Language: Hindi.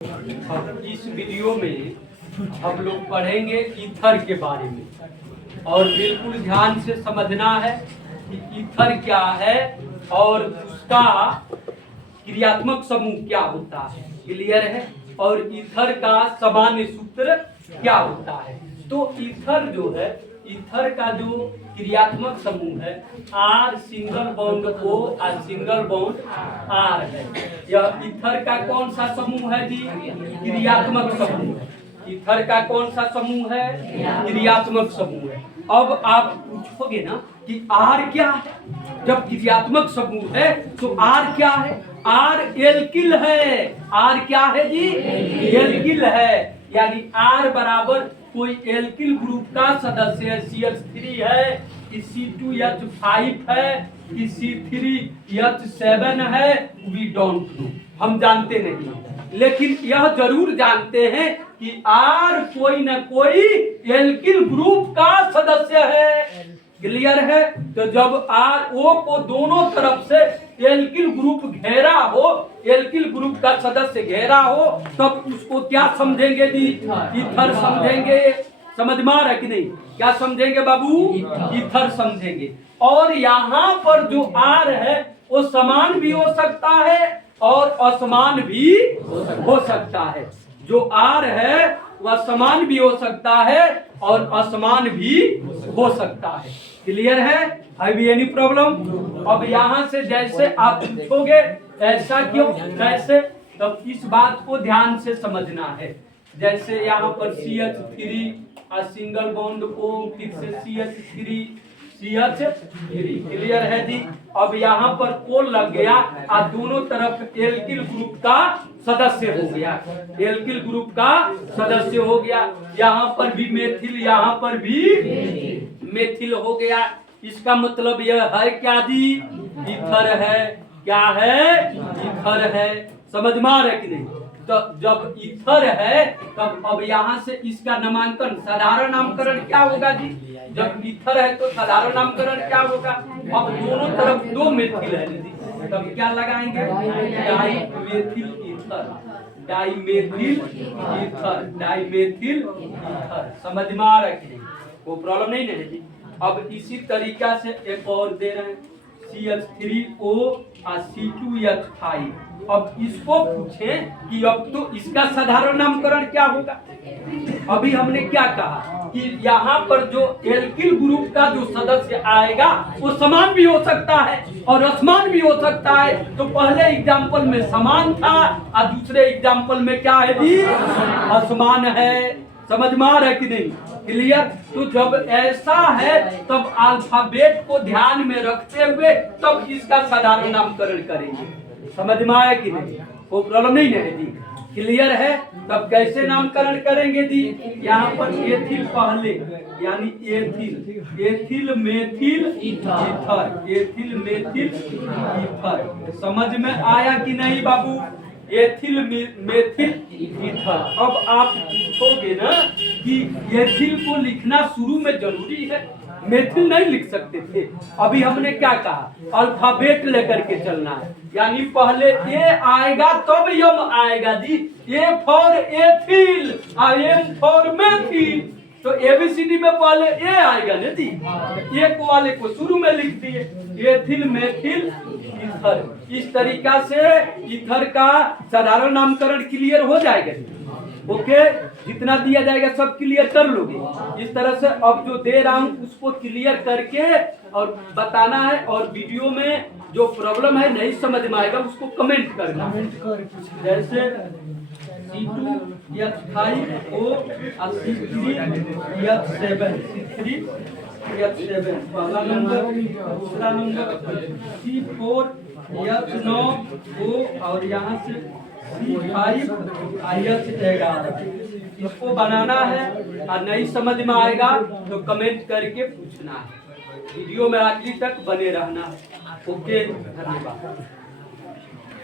अब इस वीडियो में हम लोग पढ़ेंगे ईथर के बारे में और बिल्कुल ध्यान से समझना है कि ईथर क्या है और उसका क्रियात्मक समूह क्या होता है। क्लियर है? और ईथर का सामान्य सूत्र क्या होता है। तो ईथर जो है, ईथर का जो क्रियात्मक समूह है आर सिंगल बॉन्ड O और सिंगल बॉन्ड R है। यह ईथर का कौन सा समूह है जी? क्रियात्मक समूह है। ईथर का कौन सा समूह है? क्रियात्मक समूह है। अब आप पूछोगे ना कि R क्या है? जब क्रियात्मक समूह है तो R क्या है? R एल्किल है। R क्या है जी? एल्किल है। यानी R बराबर कोई एल्किल ग्रुप का सदस्य है। CH3 है कि C2H5 है कि C3H7 है, वी डोंट नो, हम जानते नहीं। लेकिन यह जरूर जानते हैं कि R कोई न कोई एल्किल ग्रुप का सदस्य है। क्लियर है? तो जब RO को दोनों तरफ से एल्किल ग्रुप घेरा हो, एल्किल ग्रुप का सदस्य घेरा हो, तब उसको क्या समझेंगे जी? ईथर समझेंगे। समझ में आ रहा है कि नहीं? क्या समझेंगे बाबू? ईथर समझेंगे। और यहाँ पर जो R है वो समान भी हो सकता है और असमान भी हो सकता है। जो R है वह समान भी हो सकता है और असमान भी हो सकता है। क्लियर है? Have any problem? अब यहाँ से जैसे आप पूछोगे ऐसा क्यों, कैसे, तब इस बात को ध्यान से समझना है। जैसे यहाँ पर CH3 और सिंगल बॉन्ड O, फिर से CH3 क्लियर है जी? अब यहाँ पर O लग गया और दोनों तरफ एल्किल ग्रुप का सदस्य हो गया। एल्किल ग्रुप का सदस्य हो गया। यहाँ पर भी मेथिल, यहाँ पर भी मेथिल हो गया। इसका मतलब यह है क्या जी? ईथर है। क्या है? ईथर है। समझ में आ रहा है कि नहीं? तो जब ईथर है तब अब यहाँ से इसका नामांकन, साधारण नामकरण क्या होगा जी? जब ईथर है तो साधारण नामकरण क्या होगा? अब दोनों तरफ दो मेथिल है जी, तब क्या लगाएंगे? Dimethyl ether. Dimethyl ether. Dimethyl ether. समझ में आ रहा है कि नहीं? वो प्रॉब्लम नहीं है जी। अब इसी तरीका से एक और दे रहे हैं CH3O और C2H5। अब इसको पूछें कि अब तो इसका साधारण नामकरण क्या होगा? अभी हमने क्या कहा कि यहाँ पर जो एल्किल ग्रुप का जो सदस्य आएगा वो समान भी हो सकता है और असमान भी हो सकता है। तो पहले एग्जाम्पल में समान था और दूसरे एग्जाम्पल में क्या है जी? असमान है। समझ में आ रहा है कि नहीं? क्लियर? तो जब ऐसा है तब अल्फाबेट को ध्यान में रखते हुए तब इसका साधारण नामकरण करेंगे। समझ में आया कि नहीं? वो प्रॉब्लम नहीं है जी। क्लियर है? तब कैसे नामकरण करेंगे जी? यहाँ पर एथिल पहले, यानी ethyl, ethyl methyl ether, ethyl methyl ether. समझ में आया कि नहीं बाबू? Ethyl methyl ether. अब आप पूछोगे ना कि एथिल को लिखना शुरू में जरूरी है, मेथिल नहीं लिख सकते थे। अभी हमने क्या कहा? अल्फाबेट लेकर के चलना है। यानी पहले ए आएगा तब यम आएगा जी। ए फॉर एथिल और एम फॉर मेथिल। तो एबीसीडी में पहले ए आएगा ना जी। एक वाले को शुरू में लिख दिए, एथिल मेथिल ईथर। इस तरीका से ईथर का साधारण नामकरण क्लियर हो जाएगा। ओके, जितना दिया जाएगा सब क्लियर कर लोगे। इस तरह से अब जो दे रहा हूँ उसको क्लियर करके और बताना है। और वीडियो में जो प्रॉब्लम है नहीं समझ में आएगा उसको कमेंट करना। जैसे C2H5O और C3H7 पहला नंबर, दूसरा नंबर C4H9O और यहाँ से C5H11। इसको बनाना है और नहीं समझ में आएगा तो कमेंट करके पूछना है। वीडियो में आखिरी तक बने रहना। ओके, धन्यवाद।